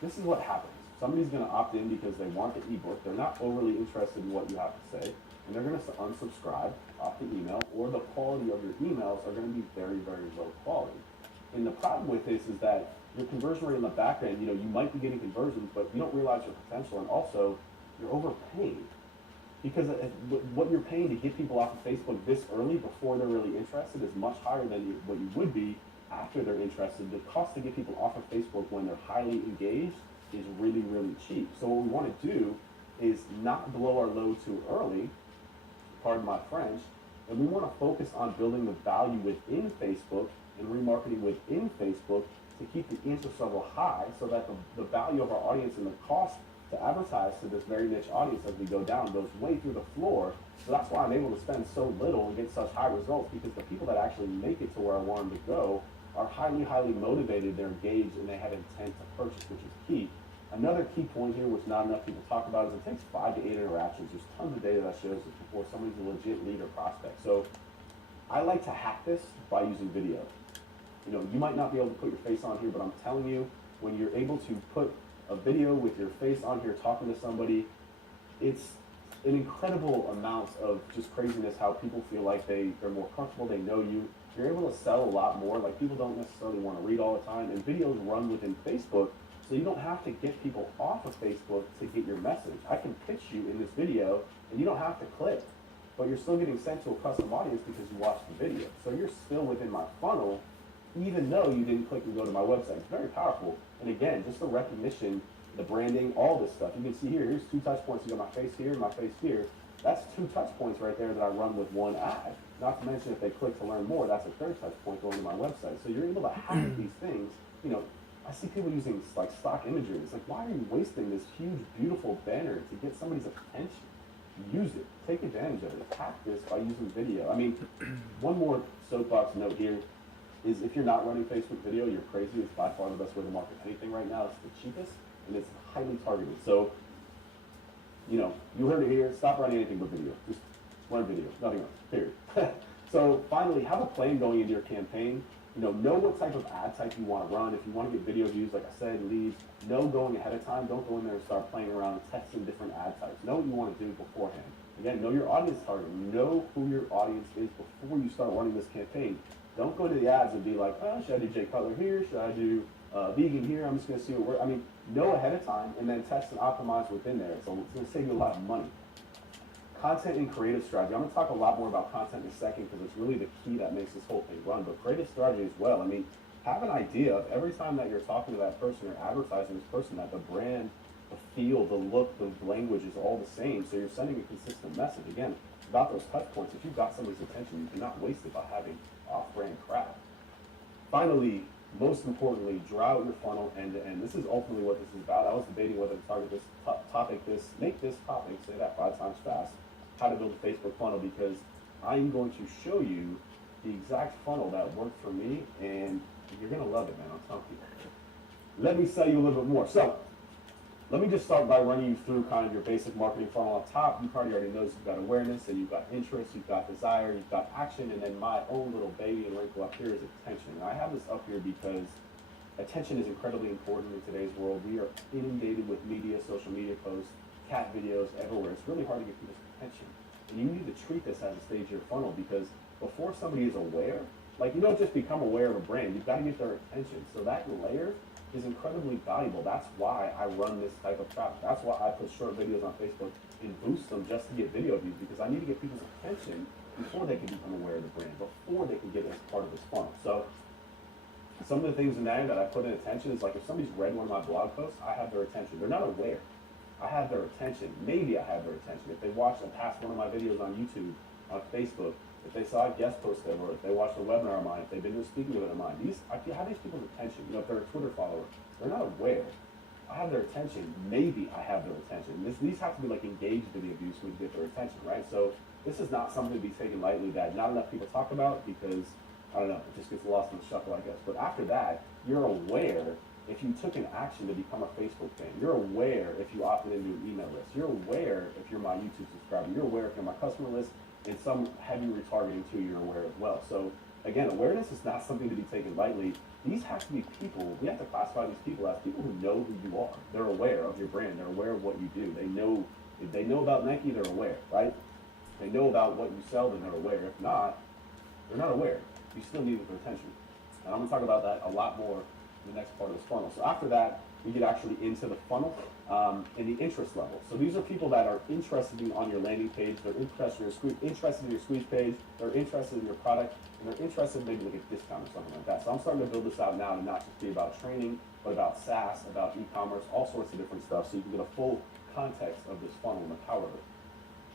this is what happens. Somebody's going to opt in because they want the ebook. They're not overly interested in what you have to say, and they're going to unsubscribe off the email, or the quality of your emails are going to be very, very low quality. And the problem with this is that your conversion rate in the back end, you might be getting conversions, but you don't realize your potential, and also you're overpaying because what you're paying to get people off of Facebook this early before they're really interested is much higher than what you would be after they're interested. The cost to get people off of Facebook when they're highly engaged is really, really cheap. So what we want to do is not blow our load too early, pardon my French, and we want to focus on building the value within Facebook and remarketing within Facebook to keep the interest level high so that the value of our audience and the cost to advertise to this very niche audience as we go down goes way through the floor. So that's why I'm able to spend so little and get such high results, because the people that actually make it to where I want them to go are highly, highly motivated, they're engaged, and they have intent to purchase, which is key. Another key point here, which not enough people talk about, is it takes 5 to 8 interactions. There's tons of data that shows this before somebody's a legit lead or prospect. So I like to hack this by using video. You might not be able to put your face on here, but I'm telling you, when you're able to put a video with your face on here talking to somebody, it's an incredible amount of just craziness how people feel like they're more comfortable, they know you. You're able to sell a lot more. Like, people don't necessarily want to read all the time, and videos run within Facebook, so you don't have to get people off of Facebook to get your message. I can pitch you in this video, and you don't have to click, but you're still getting sent to a custom audience because you watched the video. So you're still within my funnel, even though you didn't click and go to my website. It's very powerful. And again, just the recognition, the branding, all this stuff. You can see here's 2 touch points. You got my face here, my face here. That's 2 touch points right there that I run with one ad. Not to mention, if they click to learn more, that's a 3rd touch point going to my website. So you're able to hack these things. I see people using like stock imagery. It's like, why are you wasting this huge, beautiful banner to get somebody's attention? Use it. Take advantage of it. Hack this by using video. I mean, one more soapbox note here is, if you're not running Facebook video, you're crazy. It's by far the best way to market anything right now. It's the cheapest, and it's highly targeted. So, you heard it here. Stop running anything but video. Just run video, nothing else, period. So finally, have a plan going into your campaign. Know what type of ad type you want to run. If you want to get video views, like I said, leads, know going ahead of time. Don't go in there and start playing around, testing different ad types. Know what you want to do beforehand. Again, know your audience target. Know who your audience is before you start running this campaign. Don't go to the ads and be like, oh, should I do Jay Cutler here? Should I do vegan here? I'm just going to see what works. I mean, know ahead of time and then test and optimize within there. So it's going to save you a lot of money. Content and creative strategy. I'm going to talk a lot more about content in a second, because it's really the key that makes this whole thing run. But creative strategy as well. I mean, have an idea of every time that you're talking to that person or advertising this person, that the brand, the feel, the look, the language is all the same. So you're sending a consistent message. Again, about those touch points. If you've got somebody's attention, you cannot waste it by having off-brand crap. Finally, most importantly, draw out your funnel end to end. This is ultimately what this is about. I was debating whether to target this topic, make this topic, say that 5 times fast, how to build a Facebook funnel, because I'm going to show you the exact funnel that worked for me, and you're going to love it, man. I'm telling you. Let me sell you a little bit more. So, let me just start by running you through kind of your basic marketing funnel up top. You probably already noticed you've got awareness, and you've got interest, you've got desire, you've got action, and then my own little baby and wrinkle up here is attention. And I have this up here because attention is incredibly important in today's world. We are inundated with media, social media posts, cat videos everywhere. It's really hard to get people's attention. And you need to treat this as a stage of your funnel, because before somebody is aware, like, you don't just become aware of a brand, you've got to get their attention. So that layer is incredibly valuable. That's why I run this type of traffic. That's why I put short videos on Facebook and boost them just to get video views, because I need to get people's attention before they can become aware of the brand, before they can get as part of this funnel. So some of the things in there that I put in attention is, like, if somebody's read one of my blog posts, I have their attention. They're not aware. I have their attention. Maybe I have their attention. If they watched and passed one of my videos on YouTube, on Facebook, if they saw a guest post there, or if they watched a webinar of mine, if they've been to a speaking event of mine, I have these people's attention. If they're a Twitter follower, they're not aware. I have their attention. Maybe I have their attention. These have to be like engaged video views for me to get their attention, right? So this is not something to be taken lightly that not enough people talk about, because, I don't know, it just gets lost in the shuffle, I guess. But after that, you're aware if you took an action to become a Facebook fan. You're aware if you opted into an email list. You're aware if you're my YouTube subscriber. You're aware if you're my customer list. And some heavy retargeting too, you're aware as well. So again, awareness is not something to be taken lightly. these have to be people, we have to classify these people as people who know who you are. They're aware of your brand. They're aware of what you do. They know, if they know about Nike, they're aware, right? They know about what you sell, then they're aware. If not, they're not aware. You still need their attention. And I'm gonna talk about that a lot more in the next part of this funnel. So after that, we get actually into the funnel and the interest level. So these are people that are interested in on your landing page. They're interested in your squeeze page. They're interested in your product, and they're interested in maybe like a discount or something like that. So I'm starting to build this out now to not just be about training, but about SaaS, about e-commerce, all sorts of different stuff, so you can get a full context of this funnel and the power of it.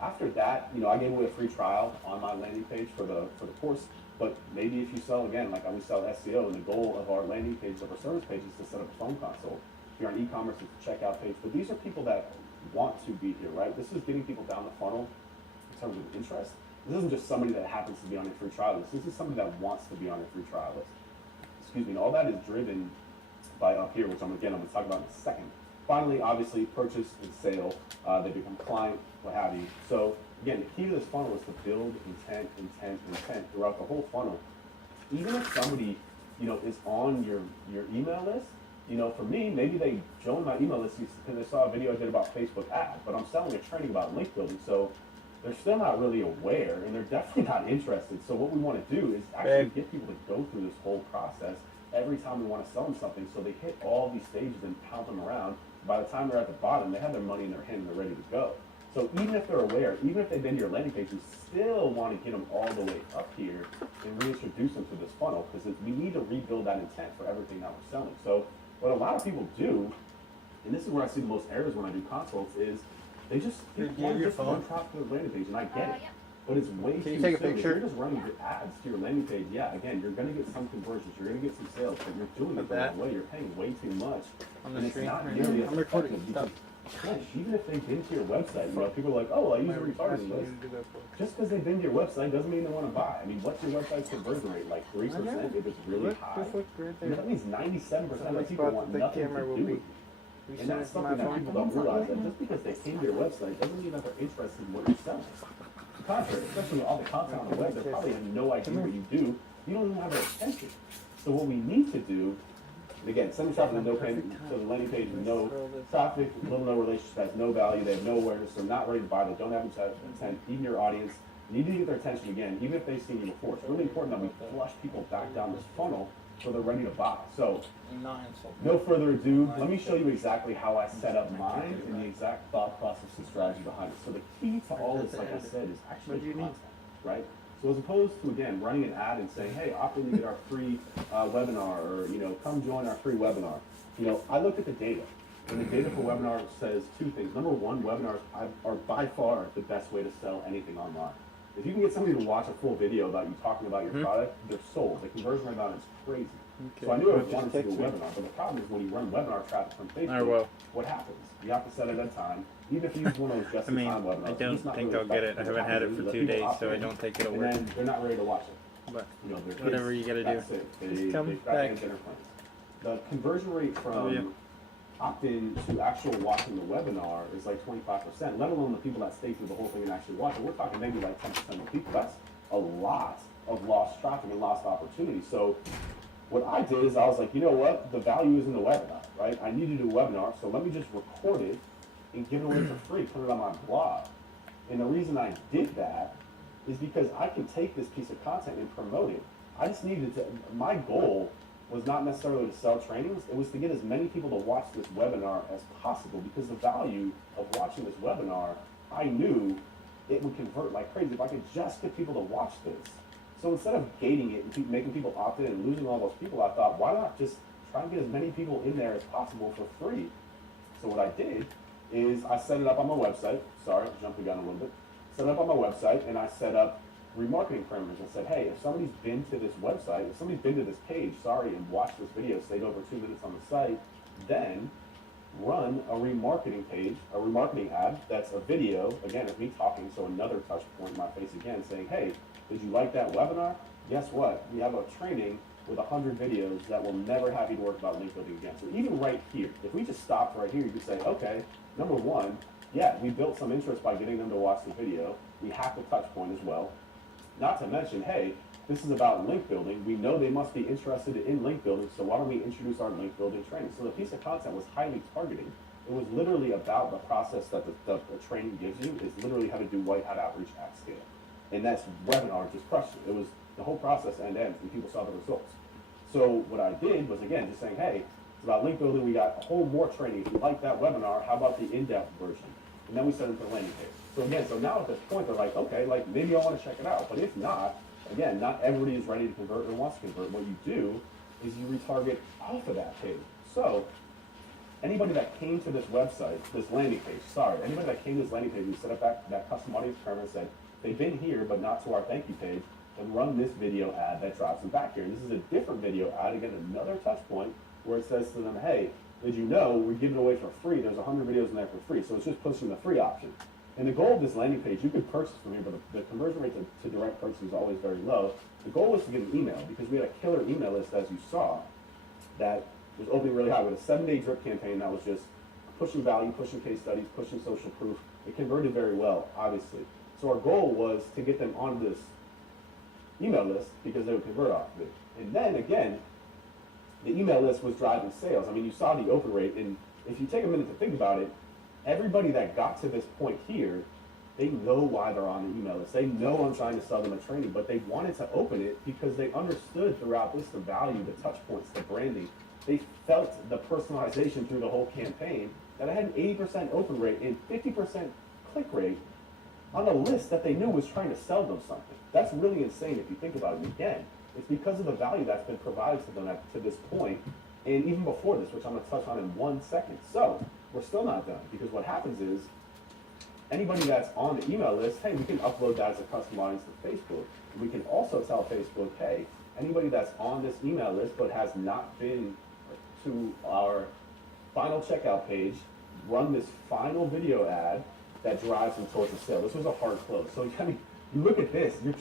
After that, I gave away a free trial on my landing page for the course. But maybe if you sell, again, like we sell SEO, and the goal of our landing page, of our service page, is to set up a phone console. If you're on e-commerce, it's a checkout page. But these are people that want to be here, right? This is getting people down the funnel in terms of interest. This isn't just somebody that happens to be on your free trial list. This is somebody that wants to be on your free trial list. Excuse me. And all that is driven by up here, which I'm going to talk about in a second. Finally, obviously, purchase and sale. They become client, what have you. So again, the key to this funnel is to build intent throughout the whole funnel. Even if somebody, is on your email list, for me, maybe they joined my email list because they saw a video I did about Facebook ads, but I'm selling a training about link building, so they're still not really aware, and they're definitely not interested. So what we want to do is actually get people to go through this whole process every time we want to sell them something, so they hit all these stages and pound them around. By the time they're at the bottom, they have their money in their hand and they're ready to go. So even if they're aware, even if they've been to your landing page, you still want to get them all the way up here and reintroduce them to this funnel, because we need to rebuild that intent for everything that we're selling. So what a lot of people do, and this is where I see the most errors when I do consults, is they just want to just one drop to the landing page, and I get it. Yeah. But it's way too you take a simple. picture? If you're just running your ads to your landing page, yeah, again, you're going to get some conversions, you're going to get some sales, but you're doing it the wrong way. You're paying way too much, On and the it's screen not right nearly now. as I'm recording effective stuff. because, gosh, even if they've been to your website, people are like, oh, I use a retargeting list. Just because they've been to your website doesn't mean they want to buy. I mean, what's your website's conversion rate? Like 3% if it's really high? That means 97% of people want nothing to do with you. And that's something that people don't realize, that just because they came to your website doesn't mean that they're interested in what you're selling. Contrary, especially with all the content on the web, they probably have no idea what you do. You don't even have their attention. So what we need to do, and again, send traffic with no payment, so the landing page with no traffic, little no relationship, has no value, they have no awareness, they're not ready to buy, they don't have intent, even your audience, you need to get their attention again, even if they've seen you before. It's really important that we flush people back down this funnel so they're ready to buy. So, no further ado, let me show you exactly how I set up mine and the exact thought process and strategy behind it. So the key to all this, like I said, is actually content, right? So as opposed to, again, running an ad and saying, hey, opt in to get our free webinar, or, come join our free webinar. I looked at the data, and the data for webinars says two things. Number one, webinars are by far the best way to sell anything online. If you can get somebody to watch a full video about you talking about your product, they're sold. The conversion rate on it is crazy. Okay. So I knew I wanted to do a webinar, but the problem is when you run webinar traffic from Facebook, what happens? You have to set it at a time. Even if you use one of those just-in-time webinars, I don't think I'll get it. I haven't had it for 2 days, so I don't think it'll work. And then they're not ready to watch it. But They're kids, whatever you gotta do. that's it. Just come they've got back. dinner plans. The conversion rate from opt-in to actual watching the webinar is like 25%, let alone the people that stay through the whole thing and actually watch it. We're talking maybe like 10% of people. That's a lot of lost traffic and lost opportunity. So what I did is I was like, you know what? The value is in the webinar, right? I need to do a webinar, so let me just record it and give it away for free, put it on my blog. And the reason I did that is because I can take this piece of content and promote it. I just needed to, my goal was not necessarily to sell trainings, it was to get as many people to watch this webinar as possible, because the value of watching this webinar, I knew it would convert like crazy if I could just get people to watch this. So instead of gating it and making people opt in and losing all those people, I thought, why not just try and get as many people in there as possible for free? So what I did is I set it up on my website. Sorry, I jumped the gun a little bit. Set it up on my website, and I set up remarketing parameters. I said, hey, if somebody's been to this website, if somebody's been to this page, and watched this video, stayed over 2 minutes on the site, then run a remarketing page, a remarketing ad that's a video, again, of me talking, so another touch point in my face again, saying, hey, did you like that webinar? Guess what? We have a training with 100 videos that will never have you to work about link building again. So even right here, if we just stopped right here, you could say, okay, number one, yeah, we built some interest by getting them to watch the video. We have the touch point as well. Not to mention, hey, this is about link building. We know they must be interested in link building, so why don't we introduce our link building training? So the piece of content was highly targeting. It was literally about the process that the training gives you, is literally how to do white hat outreach at scale. And that's webinar just crushed it. It was the whole process end to end, and people saw the results. So what I did was, again, just saying, hey, it's about link building. We got a whole more training. If you like that webinar, how about the in-depth version? And then we send them to the landing page. So again, so now at this point, they're like, okay, like maybe I want to check it out. But if not, again, not everybody is ready to convert or wants to convert. What you do is you retarget off of that page. So anybody that came to this website, this landing page, anybody that came to this landing page, we set up that custom audience parameter and said, they've been here, but not to our thank you page, and run this video ad that drops them back here. And this is a different video ad, again, another touch point where it says to them, hey, did you know we're giving it away for free? There's 100 videos in there for free. So it's just pushing the free option. And the goal of this landing page, you could purchase from here, but the conversion rate to direct purchase is always very low. The goal was to get an email because we had a killer email list, as you saw, that was opening really high with a 7-day drip campaign that was just pushing value, pushing case studies, pushing social proof. It converted very well, obviously. So our goal was to get them on this email list because they would convert off of it. And then again, the email list was driving sales. I mean, you saw the open rate, and if you take a minute to think about it, everybody that got to this point here, they know why they're on the email list. They know I'm trying to sell them a training, but they wanted to open it because they understood throughout this the value, the touch points, the branding. They felt the personalization through the whole campaign, that I had an 80% open rate and 50% click rate on a list that they knew was trying to sell them something. That's really insane if you think about it. Again, it's because of the value that's been provided to them to this point, and even before this, which I'm going to touch on in 1 second. So we're still not done, because what happens is anybody that's on the email list, hey, we can upload that as a custom audience to Facebook. We can also tell Facebook, hey, anybody that's on this email list but has not been to our final checkout page, run this final video ad that drives them towards the sale. This was a hard close. So I mean, you look at this, you're